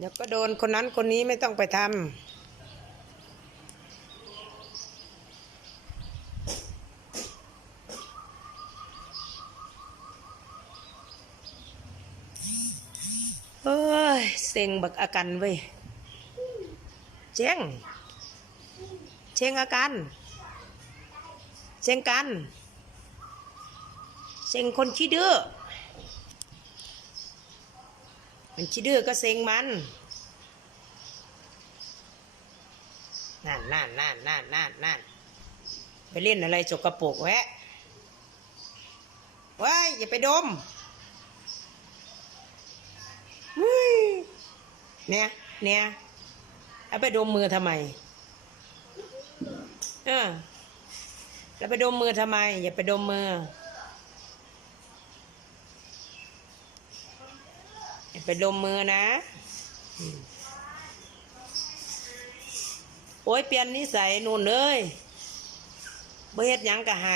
เดี๋ยวก็โดนคนนั้นคนนี้ไม่ต้องไปทำเอ้ยเซ็งบักอากันเว้ยเจ๊งเชงอากันเชงกันเซ็งคนขี้ดื้อ มันขี้ดื้อก็เซ็งมันนั่นนั่นนั่นนั่นนั่นนั่นไปเล่นอะไรจกกระปุกแวะว้ายอย่าไปดมอุ้ยเนี่ยเนี่ยเอาไปดมมือทำไมเออแล้วไปดมมือทำไม อย่าไปดมมือ ไปดมมือนะโอ้ยเปลี่ยนนิสัยนู่นเลยบ่เฮ็ดยังกะไฮ